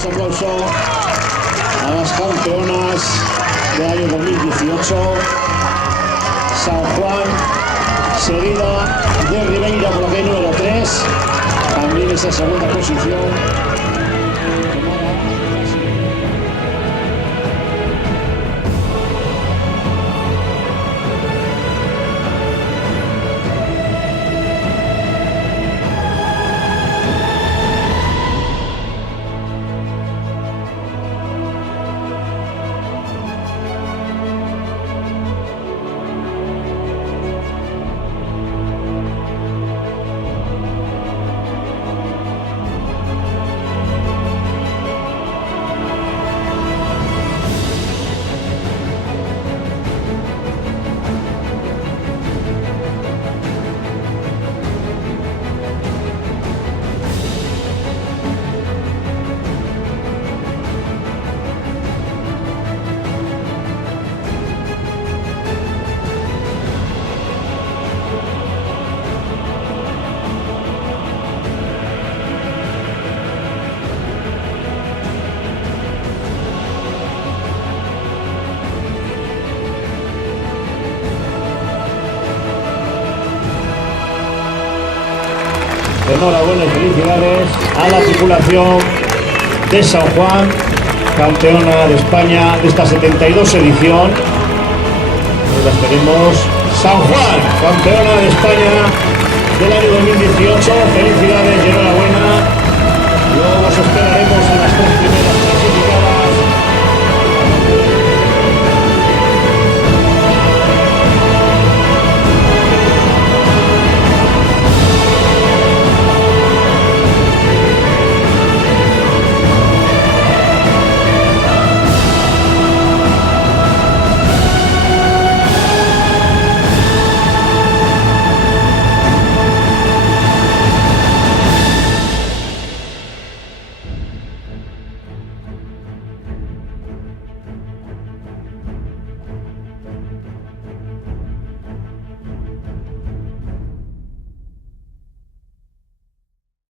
Fuerte aplauso a las campeonas del año 2018, San Juan, seguida de Ribeira por la calle número 3, también esa segunda posición. Enhorabuena y felicidades a la tripulación de San Juan, campeona de España de esta 72 edición. Hoy las tenemos. San Juan, campeona de España del año 2018. Felicidades y enhorabuena. Luego os esperaremos a las 3.